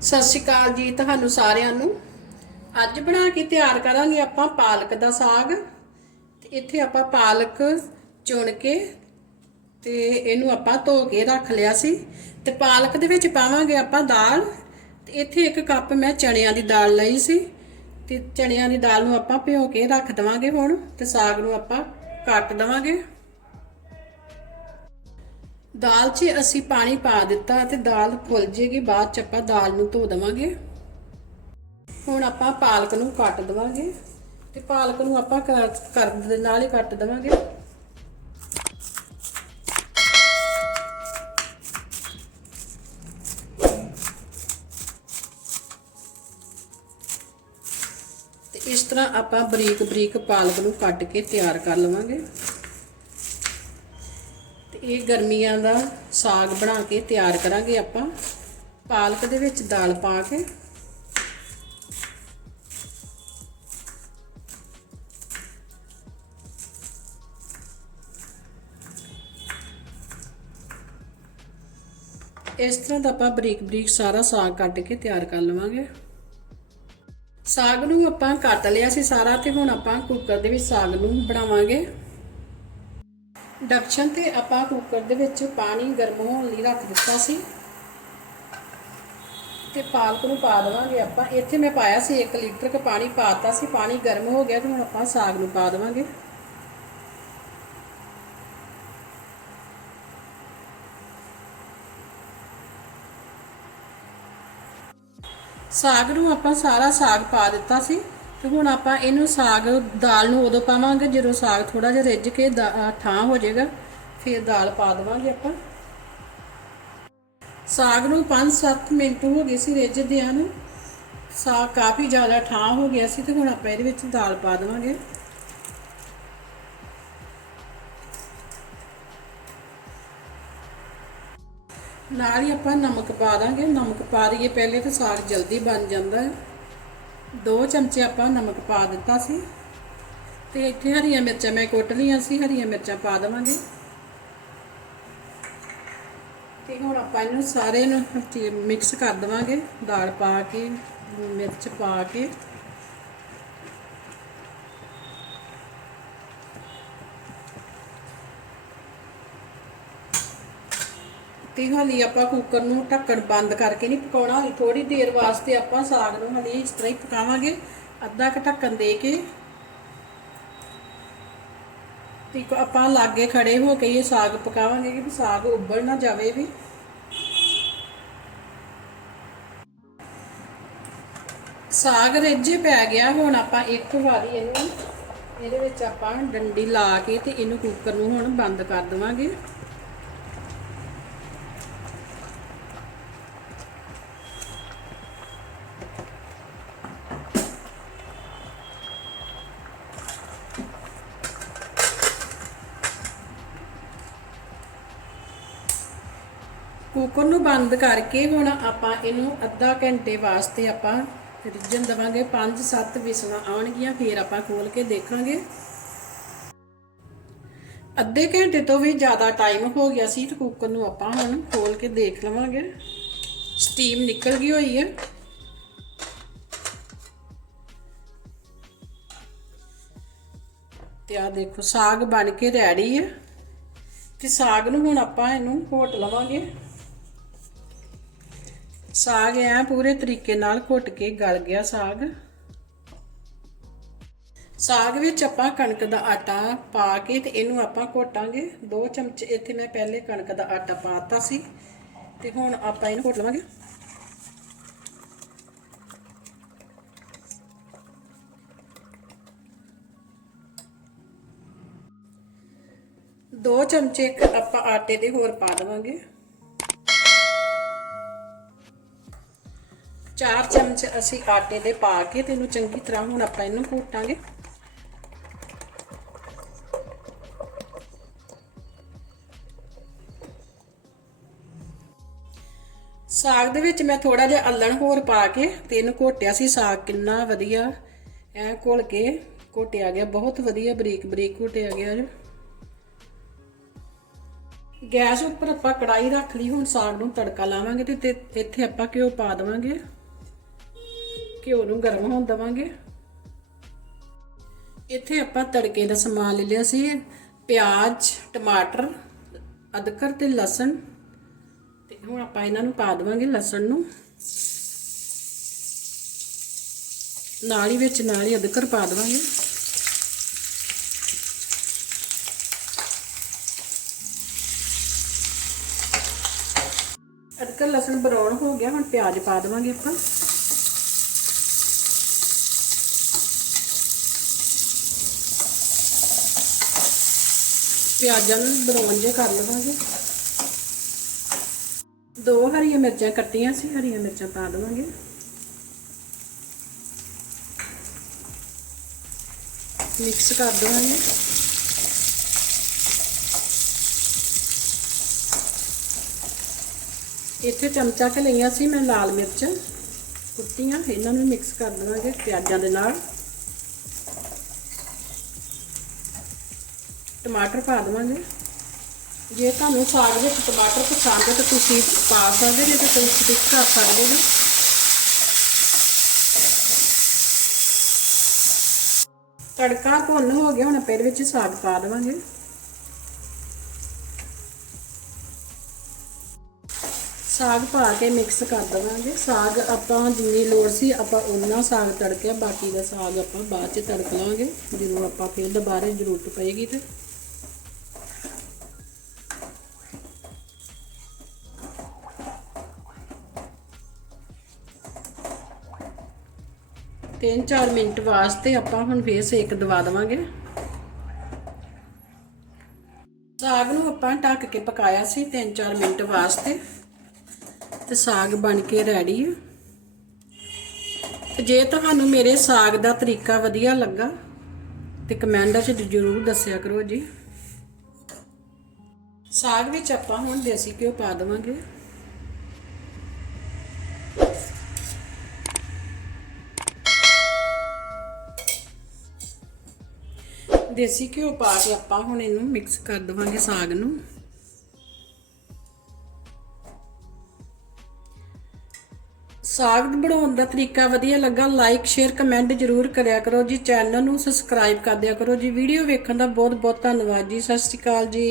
ਸਤਿ ਸ਼੍ਰੀ ਅਕਾਲ ਜੀ ਤੁਹਾਨੂੰ ਸਾਰਿਆਂ ਨੂੰ। ਅੱਜ ਬਣਾ ਕੇ ਤਿਆਰ ਕਰਾਂਗੇ ਆਪਾਂ ਪਾਲਕ ਦਾ ਸਾਗ। ਤੇ ਇੱਥੇ ਆਪਾਂ ਪਾਲਕ ਚੁਣ ਕੇ ਤੇ ਇਹਨੂੰ ਆਪਾਂ ਧੋ ਕੇ ਰੱਖ ਲਿਆ ਸੀ। ਤੇ ਪਾਲਕ ਦੇ ਵਿੱਚ ਪਾਵਾਂਗੇ ਆਪਾਂ ਦਾਲ। ਤੇ ਇੱਥੇ ਇੱਕ ਕੱਪ ਮੈਂ ਚਣਿਆਂ ਦੀ ਦਾਲ ਲਈ ਸੀ। ਤੇ ਚਣਿਆਂ ਦੀ ਦਾਲ ਨੂੰ ਆਪਾਂ ਭਿਓ ਕੇ ਰੱਖ ਦਵਾਂਗੇ ਹੁਣ। ਤੇ ਸਾਗ ਨੂੰ ਆਪਾਂ ਕੱਟ ਦਵਾਂਗੇ। ਦਾਲ 'ਚ ਅਸੀਂ ਪਾਣੀ ਪਾ ਦਿੱਤਾ ਤੇ ਦਾਲ ਫੁੱਲ ਜੇਗੀ, ਬਾਅਦ 'ਚ ਆਪਾਂ ਦਾਲ ਨੂੰ ਧੋ ਦਵਾਂਗੇ। ਹੁਣ ਆਪਾਂ ਪਾਲਕ ਨੂੰ ਕੱਟ ਦਵਾਂਗੇ ਤੇ ਪਾਲਕ ਨੂੰ ਆਪਾਂ ਕਰ ਕਰ ਦੇ ਨਾਲ ਹੀ ਕੱਟ ਦਵਾਂਗੇ। ਤੇ ਇਸ ਤਰ੍ਹਾਂ ਆਪਾਂ ਬਰੀਕ ਬਰੀਕ ਪਾਲਕ ਨੂੰ ਕੱਟ ਕੇ ਤਿਆਰ ਕਰ ਲਵਾਂਗੇ। ਇਹ ਗਰਮੀਆਂ ਦਾ ਸਾਗ ਬਣਾ ਕੇ ਤਿਆਰ ਕਰਾਂਗੇ ਆਪਾਂ। ਪਾਲਕ ਦੇ ਵਿੱਚ ਦਾਲ ਪਾ ਕੇ। ਇਸ ਤਰ੍ਹਾਂ ਦਾ ਆਪਾਂ ਬਰੀਕ ਬਰੀਕ ਸਾਰਾ ਸਾਗ ਕੱਟ ਕੇ ਤਿਆਰ ਕਰ ਲਵਾਂਗੇ। ਸਾਗ ਨੂੰ ਆਪਾਂ ਕੱਟ ਲਿਆ ਸੀ ਸਾਰਾ ਤੇ ਹੁਣ ਆਪਾਂ ਕੁੱਕਰ ਦੇ ਵਿੱਚ ਸਾਗ ਨੂੰ ਬਣਾਵਾਂਗੇ। ਡਕਸ਼ਨ ਤੇ ਆਪਾਂ ਕੁੱਕਰ ਦੇ ਵਿੱਚ ਪਾਣੀ ਗਰਮ ਹੋਣ ਲਈ ਰੱਖ ਦਿੱਤਾ ਸੀ। ਤੇ ਪਾਲਕ ਨੂੰ ਪਾ ਦੇਵਾਂਗੇ ਆਪਾਂ। ਇੱਥੇ ਮੈਂ ਪਾਇਆ ਸੀ 1 ਲੀਟਰ ਕ ਪਾਣੀ, ਪਾਤਾ ਸੀ। ਪਾਣੀ ਗਰਮ ਹੋ ਗਿਆ ਤੇ ਹੁਣ ਆਪਾਂ ਸਾਗ ਨੂੰ ਪਾ ਦੇਵਾਂਗੇ। ਸਾਗ ਨੂੰ ਆਪਾਂ ਸਾਰਾ ਸਾਗ ਪਾ ਦਿੱਤਾ ਸੀ। ਤੇ ਹੁਣ ਆਪਾਂ ਇਹਨੂੰ ਸਾਗ, ਦਾਲ ਨੂੰ ਉਦੋਂ ਪਾਵਾਂਗੇ, ਜਦੋਂ ਸਾਗ ਥੋੜਾ ਜਿਹਾ ਰਿੱਝ ਕੇ ਦਾ- ਠਾਂ ਹੋ ਜਾਏਗਾ, ਫਿਰ ਦਾਲ ਪਾ ਦੇਵਾਂਗੇ ਆਪਾਂ। ਸਾਗ ਨੂੰ 5-7 ਮਿੰਟ ਹੋ ਗਏ ਸੀ ਰਿੱਝਦਿਆਂ ਨੂੰ। ਸਾਗ ਕਾਫੀ ਜ਼ਿਆਦਾ ਠਾਂ ਹੋ ਗਿਆ ਸੀ ਤੇ ਹੁਣ ਆਪਾਂ ਇਹਦੇ ਵਿੱਚ ਦਾਲ ਪਾ ਦੇਵਾਂਗੇ। ਨਾਲ ਹੀ ਆਪਾਂ ਨਮਕ ਪਾ ਦਾਂਗੇ। ਨਮਕ ਪਾ ਦਈਏ, ਪਹਿਲੇ ਤਾਂ ਸਾਗ ਜਲਦੀ ਬਣ ਜਾਂਦਾ ਹੈ। ਦੋ ਚਮਚੇ ਆਪਾਂ ਨਮਕ ਪਾ ਦਿੱਤਾ ਸੀ। ਤੇ ਇੱਥੇ ਹਰੀਆਂ ਮਿਰਚਾਂ ਮੈਂ ਕੁੱਟ ਲਈਆਂ ਸੀ, ਹਰੀਆਂ ਮਿਰਚਾਂ ਪਾ ਦੇਵਾਂਗੇ। ਤੇ ਹੁਣ ਆਪਾਂ ਇਹਨੂੰ ਸਾਰੇ ਨੂੰ ਮਿਕਸ ਕਰ ਦੇਵਾਂਗੇ, ਦਾਲ ਪਾ ਕੇ, ਮਿਰਚ ਪਾ ਕੇ। ਤੇ ਹਾਲੀ ਆਪਾਂ ਕੁੱਕਰ ਨੂੰ ਢੱਕਣ ਬੰਦ ਕਰਕੇ ਨਹੀਂ ਪਕਾਉਣਾ। ਹਾਲੀ ਥੋੜੀ ਦੇਰ ਵਾਸਤੇ ਆਪਾਂ ਸਾਗ ਨੂੰ ਹਾਲੀ ਇਸ ਤਰ੍ਹਾਂ ਹੀ ਪਕਾਵਾਂਗੇ। ਅੱਧਾ ਕ ਢੱਕਣ ਦੇ ਕੇ। ਤੇ ਆਪਾਂ ਲਾਗੇ ਖੜੇ ਹੋ ਕੇ ਇਹ ਸਾਗ ਪਕਾਵਾਂਗੇ ਕਿ ਸਾਗ ਉੱਬਲ ਨਾ ਜਾਵੇ ਵੀ। ਸਾਗ ਰਿੱਝੇ ਪੈ ਗਿਆ, ਹੁਣ ਆਪਾਂ ਇੱਕ ਵਾਰੀ ਇਹਨੂੰ, ਇਹਦੇ ਵਿੱਚ ਆਪਾਂ ਡੰਡੀ ਲਾ ਕੇ ਤੇ ਇਹਨੂੰ ਕੁੱਕਰ ਨੂੰ ਹੁਣ ਬੰਦ ਕਰ ਦੇਵਾਂਗੇ। ਕੁੱਕਰ ਨੂੰ ਬੰਦ ਕਰਕੇ ਹੁਣ ਆਪਾਂ ਇਹਨੂੰ ਅੱਧਾ ਘੰਟੇ ਵਾਸਤੇ ਆਪਾਂ ਰਿੱਝਣ ਦਵਾਂਗੇ। 5-7 ਵਿਸਲਾਂ ਆਉਣਗੀਆਂ, ਫਿਰ ਆਪਾਂ ਖੋਲ ਕੇ ਦੇਖਾਂਗੇ। ਅੱਧੇ ਘੰਟੇ ਤੋਂ ਵੀ ਜ਼ਿਆਦਾ ਟਾਈਮ ਹੋ ਗਿਆ ਸੀ ਤੇ ਕੁੱਕਰ ਨੂੰ ਆਪਾਂ ਹੁਣ ਖੋਲ ਕੇ ਦੇਖ ਲਵਾਂਗੇ। ਸਟੀਮ ਨਿਕਲ ਗਈ ਹੋਈ ਹੈ। ਤੇ ਆ ਦੇਖੋ ਸਾਗ ਬਣ ਕੇ ਰੈਡੀ ਹੈ। ਤੇ ਸਾਗ ਨੂੰ ਹੁਣ ਆਪਾਂ ਇਹਨੂੰ ਘੋਟ ਲਵਾਂਗੇ। ਸਾਗ ਐ ਪੂਰੇ ਤਰੀਕੇ ਨਾਲ ਘੁੱਟ ਕੇ ਗਲ ਗਿਆ ਸਾਗ। ਸਾਗ ਵਿੱਚ ਆਪਾਂ ਕਣਕ ਦਾ ਆਟਾ ਪਾ ਕੇ ਤੇ ਇਹਨੂੰ ਆਪਾਂ ਘੋਟਾਂਗੇ। ਦੋ ਚਮਚ, ਇੱਥੇ ਮੈਂ ਪਹਿਲੇ ਕਣਕ ਦਾ ਆਟਾ ਪਾਤਾ ਸੀ ਤੇ ਹੁਣ ਆਪਾਂ ਇਹਨੂੰ ਘੋਟ ਲਵਾਂਗੇ। ਦੋ ਚਮਚੇ ਆਪਾਂ ਆਟੇ ਦੇ ਹੋਰ ਪਾ ਦੇਵਾਂਗੇ। ਚਾਰ ਚਮਚ ਅਸੀਂ ਆਟੇ ਦੇ ਪਾ ਕੇ ਤੇ ਇਹਨੂੰ ਚੰਗੀ ਤਰ੍ਹਾਂ ਹੁਣ ਆਪਾਂ ਇਹਨੂੰ ਘੋਟਾਂਗੇ। ਸਾਗ ਦੇ ਵਿੱਚ ਮੈਂ ਥੋੜਾ ਜਿਹਾ ਅੱਲਣ ਹੋਰ ਪਾ ਕੇ ਤੇ ਇਹਨੂੰ ਘੋਟਿਆ ਸੀ। ਸਾਗ ਕਿੰਨਾ ਵਧੀਆ ਐ ਘੋਲ ਕੇ ਘੋਟਿਆ ਗਿਆ, ਬਹੁਤ ਵਧੀਆ ਬਰੀਕ ਬਰੀਕ ਘੋਟਿਆ ਗਿਆ ਜੀ ਗੈਸ ਉੱਪਰ ਆਪਾਂ ਕੜਾਈ ਰੱਖ ਲਈ, ਹੁਣ ਸਾਗ ਨੂੰ ਤੜਕਾ ਲਾਵਾਂਗੇ ਤੇ ਤੇ ਇੱਥੇ ਆਪਾਂ ਘਿਓ ਪਾ ਦੇਵਾਂਗੇ। ਘਿਓ ਨੂੰ ਗਰਮ ਹੋਣ ਦੇਵਾਂਗੇ। ਇੱਥੇ ਆਪਾਂ ਤੜਕੇ ਦਾ ਸਮਾਨ ਲੈ ਲਿਆ ਸੀ। ਪਿਆਜ਼, ਟਮਾਟਰ ਅਦਕਰ ਤੇ ਲਸਣ ਤੇ ਹੁਣ ਆਪਾਂ ਇਹਨਾਂ ਨੂੰ ਪਾ ਦੇਵਾਂਗੇ ਲਸਣ ਨੂੰ। ਨਾਲ ਹੀ ਵਿੱਚ ਨਾਲ ਹੀ ਅਦਰਕ ਪਾ ਦੇਵਾਂਗੇ। ਅਦਰਕ, ਲਸਣ ਬਰਾਉਨ ਹੋ ਗਿਆ, ਹੁਣ ਪਿਆਜ਼ ਪਾ ਦੇਵਾਂਗੇ ਆਪਾਂ। ਪਿਆਜ਼ਾਂ ਨੂੰ ਬਰਾਉਨ ਜੇ ਕਰ ਲਵਾਂਗੇ। ਦੋ ਹਰੀਆਂ ਮਿਰਚਾਂ ਕੱਟੀਆਂ ਸੀ, ਹਰੀਆਂ ਮਿਰਚਾਂ ਪਾ ਦੇਵਾਂਗੇ ਮਿਕਸ ਕਰ ਦੇਵਾਂਗੇ। ਇੱਥੇ ਚਮਚਾ ਕੇ ਲਈਆਂ ਸੀ ਮੈਂ ਲਾਲ ਮਿਰਚ ਕੁੱਟੀਆਂ, ਇਹਨਾਂ ਨੂੰ ਮਿਕਸ ਕਰ ਦੇਵਾਂਗੇ ਪਿਆਜ਼ਾਂ ਦੇ ਨਾਲ। ਟਮਾਟਰ ਪਾ ਦੇਵਾਂਗੇ। ਜੇ ਤੁਹਾਨੂੰ ਸਾਗ ਵਿੱਚ ਟਮਾਟਰ ਪਸੰਦ ਹੈ ਤਾਂ ਤੁਸੀਂ ਪਾ ਸਕਦੇ ਜੇ ਤਾਂ ਤੁਸੀਂ ਸਕਿਪ ਕਰ ਸਕਦੇ ਹੋ। ਤੜਕਾ ਭੁੰਨ ਹੋ ਗਿਆ, ਹੁਣ ਫਿਰ ਵਿੱਚ ਸਾਗ ਪਾ ਦੇਵਾਂਗੇ। ਸਾਗ ਪਾ ਕੇ ਮਿਕਸ ਕਰ ਦੇਵਾਂਗੇ। ਸਾਗ ਆਪਾਂ ਜਿੰਨੀ ਲੋੜ ਸੀ, ਆਪਾਂ ਉਨਾ ਸਾਗ ਤੜਕਿਆ, ਬਾਕੀ ਦਾ ਸਾਗ ਆਪਾਂ ਬਾਅਦ ਚ ਤੜਕ ਲਾਂਗੇ। ਜਦੋਂ ਆਪਾਂ ਫਿਰ ਦੁਬਾਰੇ ਜ਼ਰੂਰਤ ਪਏਗੀ ਤੇ। ਤਿੰਨ ਚਾਰ ਮਿੰਟ ਵਾਸਤੇ ਆਪਾਂ ਹੁਣ ਫੇਰ ਸੇਕ ਦਵਾ ਦੇਵਾਂਗੇ। ਸਾਗ ਨੂੰ ਆਪਾਂ ਢੱਕ ਕੇ ਪਕਾਇਆ ਸੀ 3-4 ਮਿੰਟ ਵਾਸਤੇ। ਤੇ ਸਾਗ ਬਣ ਕੇ ਰੈਡੀ ਹੈ ਤੇ ਜੇ ਤੁਹਾਨੂੰ ਮੇਰੇ ਸਾਗ ਦਾ ਤਰੀਕਾ ਵਧੀਆ ਲੱਗਾ, ਤੇ ਕਮੈਂਟਾਂ 'ਚ ਜ਼ਰੂਰ ਦੱਸਿਆ ਕਰੋ ਜੀ। ਸਾਗ ਵਿੱਚ ਆਪਾਂ ਹੁਣ ਦੇਸੀ ਘਿਓ ਪਾ ਦੇਵਾਂਗੇ। ਦੇਸੀ ਘਿਓ ਪਾ ਕੇ ਆਪਾਂ ਹੁਣ ਇਹਨੂੰ ਮਿਕਸ ਕਰ ਦੇਵਾਂਗੇ ਸਾਗ ਨੂੰ। ਸਾਗ ਬਣਾਉਣ ਦਾ ਤਰੀਕਾ ਵਧੀਆ ਲੱਗਾ ਲਾਈਕ ਸ਼ੇਅਰ ਕਮੈਂਟ ਜਰੂਰ ਕਰਿਆ ਕਰੋ ਜੀ। ਚੈਨਲ ਨੂੰ ਸਬਸਕ੍ਰਾਈਬ ਕਰ ਦਿਆ ਕਰੋ ਜੀ। ਵੀਡੀਓ ਵੇਖਣ ਦਾ ਬਹੁਤ ਬਹੁਤ ਧੰਨਵਾਦ ਜੀ। ਸਤਿ ਸ਼੍ਰੀ ਅਕਾਲ ਜੀ।